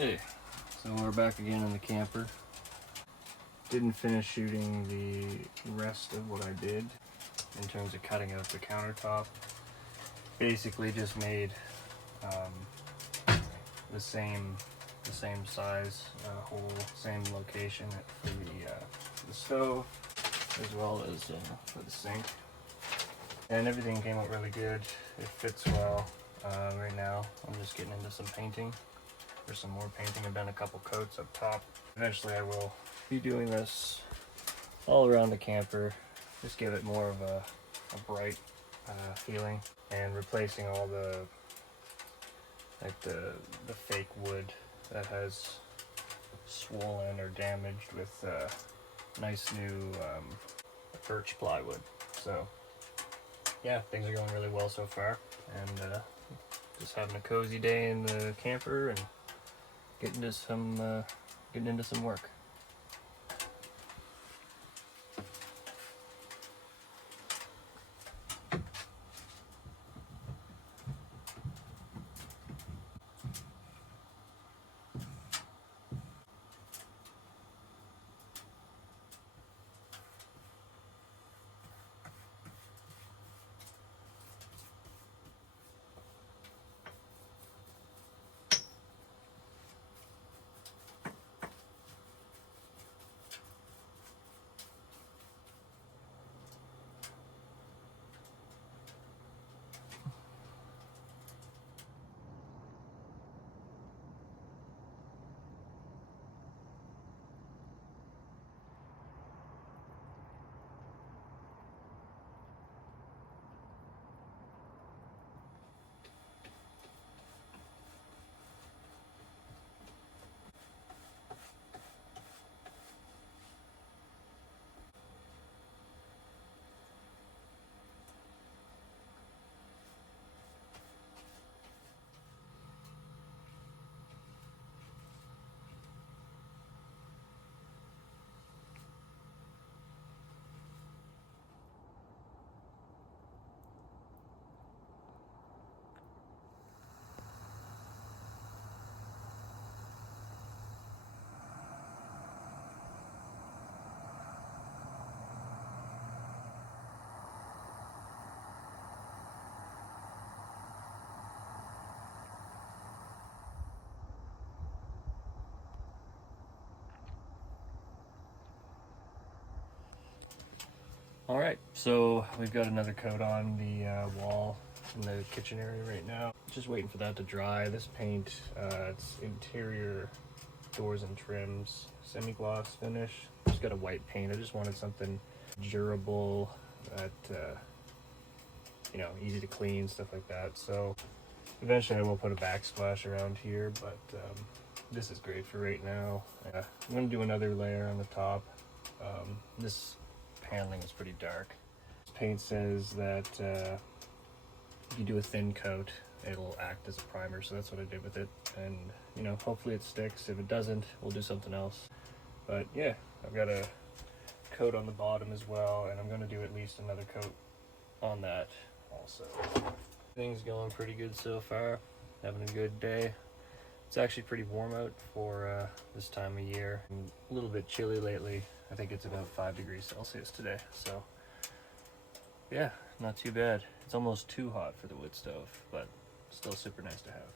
Hey, so we're back again in the camper. Didn't finish shooting the rest of what I did in terms of cutting out the countertop. Basically just made the same size hole, same location for the stove, as well as for the sink. And everything came out really good. It fits well. Right now I'm just getting into some painting. There's some more painting. I've done a couple coats up top. Eventually I will be doing this all around the camper. Just give it more of a bright feeling, and replacing all the fake wood that has swollen or damaged with nice new birch plywood. So yeah, things are going really well so far, and just having a cozy day in the camper and getting into some work. Alright, so we've got another coat on the wall in the kitchen area right now. Just waiting for that to dry. This paint, it's interior doors and trims, semi-gloss finish. Just got a white paint. I just wanted something durable, that easy to clean, stuff like that. So eventually I will put a backsplash around here, but this is great for right now. I'm going to do another layer on the top. This paneling is pretty dark. This paint says that if you do a thin coat, it'll act as a primer, so that's what I did with it. And hopefully it sticks. If it doesn't, we'll do something else. But yeah, I've got a coat on the bottom as well, and I'm going to do at least another coat on that also. Things going pretty good so far. Having a good day. It's actually pretty warm out for this time of year. A little bit chilly lately. I think it's about 5 degrees Celsius today. So yeah, not too bad. It's almost too hot for the wood stove, but still super nice to have.